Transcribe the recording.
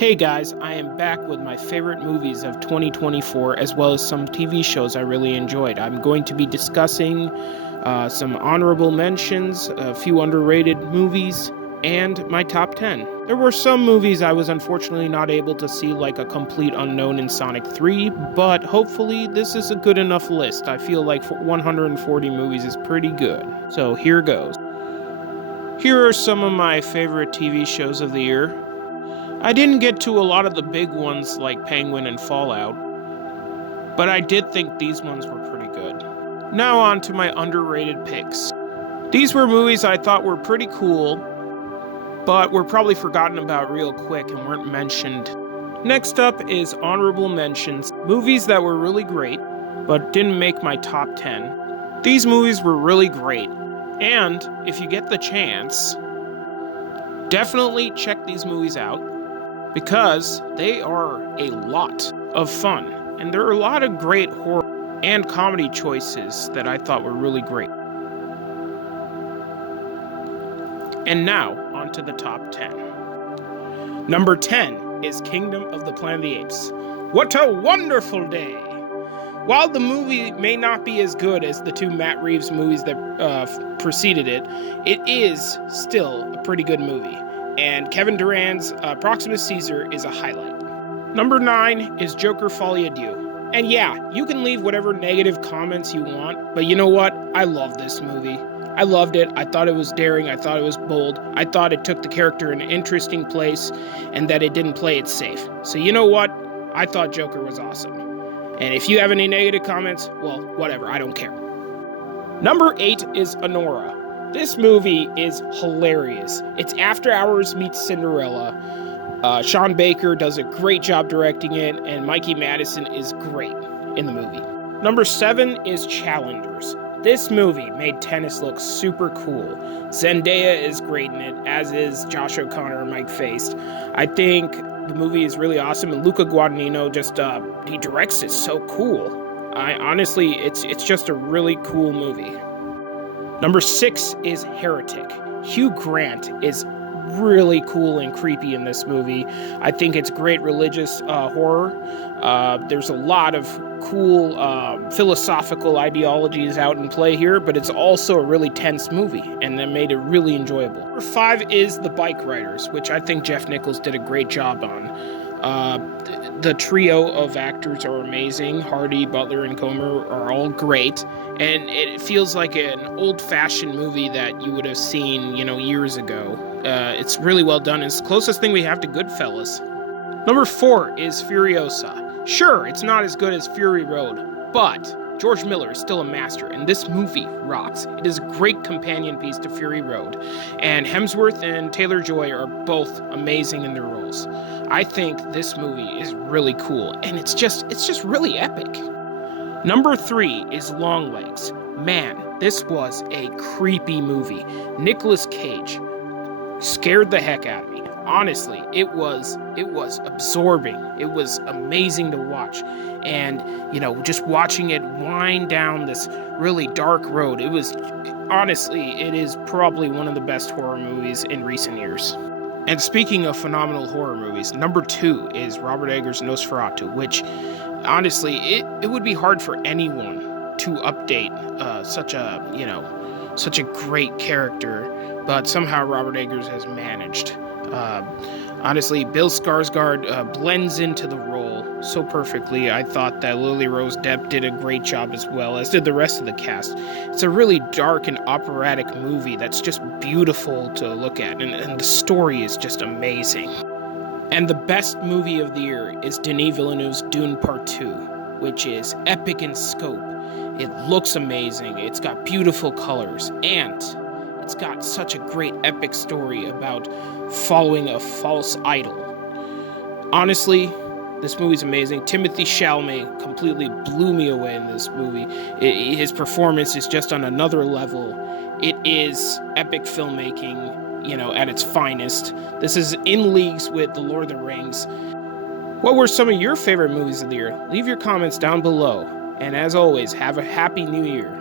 Hey guys, I am back with my favorite movies of 2024 as well as some TV shows I really enjoyed. I'm going to be discussing some honorable mentions, a few underrated movies, and my top 10. There were some movies I was unfortunately not able to see, like A Complete Unknown in Sonic 3, but hopefully this is a good enough list. I feel like 140 movies is pretty good. So here goes. Here are some of my favorite TV shows of the year. I didn't get to a lot of the big ones like Penguin and Fallout, but I did think these ones were pretty good. Now on to my underrated picks. These were movies I thought were pretty cool, but were probably forgotten about real quick and weren't mentioned. Next up is honorable mentions, movies that were really great, but didn't make my top 10. These movies were really great, and if you get the chance, definitely check these movies out, because they are a lot of fun, and there are a lot of great horror and comedy choices that I thought were really great. And now, on to the top 10. Number 10 is Kingdom of the Planet of the Apes. What a wonderful day! While the movie may not be as good as the two Matt Reeves movies that preceded it, it is still a pretty good movie. And Kevin Durand's Proxima Caesar is a highlight. Number 9 is Joker Folie à Deux. And yeah, you can leave whatever negative comments you want, but you know what? I love this movie. I loved it. I thought it was daring. I thought it was bold. I thought it took the character in an interesting place and that it didn't play it safe. So you know what? I thought Joker was awesome. And if you have any negative comments, well, whatever. I don't care. Number 8 is Anora. This movie is hilarious. It's After Hours meets Cinderella. Sean Baker does a great job directing it, and Mikey Madison is great in the movie. Number 7 is Challengers. This movie made tennis look super cool. Zendaya is great in it, as is Josh O'Connor and Mike Faist. I think the movie is really awesome, and Luca Guadagnino he directs it so cool. Honestly, it's just a really cool movie. Number 6 is Heretic. Hugh Grant is really cool and creepy in this movie. I think it's great religious horror. There's a lot of cool philosophical ideologies out in play here, but it's also a really tense movie, and that made it really enjoyable. Number 5 is The Bike Riders, which I think Jeff Nichols did a great job on. The trio of actors are amazing. Hardy, Butler, and Comer are all great, and it feels like an old-fashioned movie that you would have seen, years ago. It's really well done. It's the closest thing we have to Goodfellas. Number 4 is Furiosa. Sure, it's not as good as Fury Road, but George Miller is still a master, and this movie rocks. It is a great companion piece to Fury Road, and Hemsworth and Taylor-Joy are both amazing in their roles. I think this movie is really cool, and it's just really epic. Number 3 is Longlegs. Man, this was a creepy movie. Nicolas Cage scared the heck out of me. Honestly, it was absorbing. It was amazing to watch. And, just watching it wind down this really dark road, it is probably one of the best horror movies in recent years. And speaking of phenomenal horror movies, number 2 is Robert Eggers' Nosferatu, which, honestly, it would be hard for anyone to update such a great character, but somehow Robert Eggers has managed. Honestly, Bill Skarsgård blends into the role so perfectly. I thought that Lily Rose Depp did a great job as well, as did the rest of the cast. It's a really dark and operatic movie that's just beautiful to look at, and the story is just amazing. And the best movie of the year is Denis Villeneuve's Dune Part 2, which is epic in scope. It looks amazing, it's got beautiful colors, and it's got such a great epic story about following a false idol. Honestly, this movie's amazing. Timothée Chalamet completely blew me away in this movie. His performance is just on another level. It is epic filmmaking, at its finest. This is in leagues with The Lord of the Rings. What were some of your favorite movies of the year? Leave your comments down below. And as always, have a happy new year.